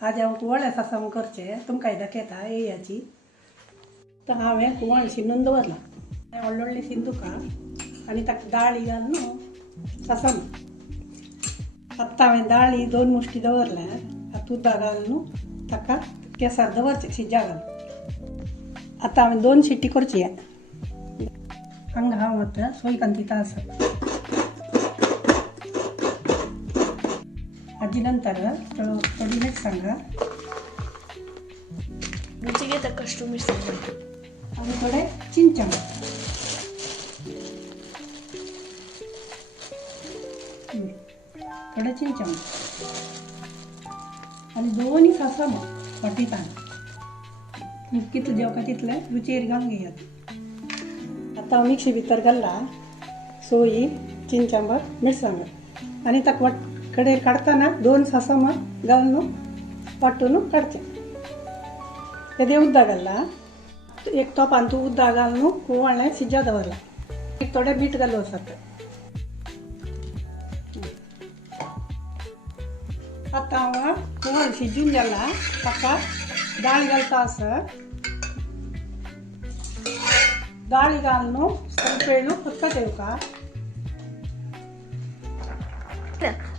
आज हांव कुवाळ्या सासांव करचें तुमकां दाखयता येयाची. तर हांवें कुवाळ शिनून दवरला. व्हडली व्हडली सिंदुकां आनी ताका दाळी घाल न्हू सासाम. आतां हांवें दाळी 2 मुश्टी दवरल्या. आतां उदक घाल न्हू ताका केंसार दवरचें शिज्जा घाल. आतां हांवें 2 शिट्टी करची. हांगा हांव आतां सोय कांतिता आसा. हाजी नंतर थोडी मिरसांगा ರುಚಿಗೆ ತಕ್ಕಷ್ಟು ಮಿರ್ಚಿ आनी थोडे चिंचां. थोडे चिंचां आनी 2 सासां वाटितान कितलें जेवता तितलें रुचयेर घालून घेयात. आतां हांव मिक्सी भितर घालला सोयी चिंचांबर मिरसांग आनी ताका कडेन काडटाना 2 सासां घालून वाटून काडचें. तेदें उदक घालला. एक तोपान तूं उदक घालून कुवाळ्ळें शिज्जा दवरला. एक थोडें मीठ घालूं आसात. आतां हांव कुवाळ शिजून गेला ताका दाळ घालता आसा. दाळी घालून ಸ್ವಲ್ಪ वेळ फक्त ठेवका.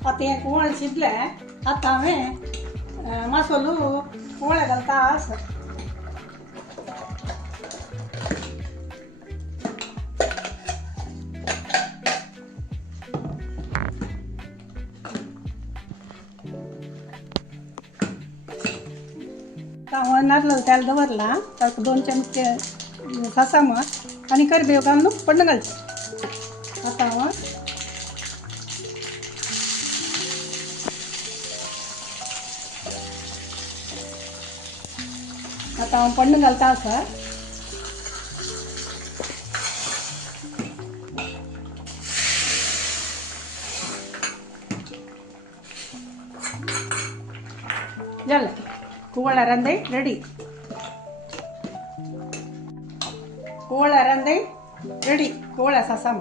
आतां हें कुवाळ शिजलें. आतां हांवें मसालो कुवाळ्या घालता आसा. हांव नारळाचं तेल दवरला. ताका 2 चमचे सासां आनी करिबेव घालून फोडणें घालचें. आतां हांव फोडणें घालता आसा. जालें कुवाळ्या रांदय रेडी. कुवाळ्या रांदय रेडी. कुवाळ्या सासां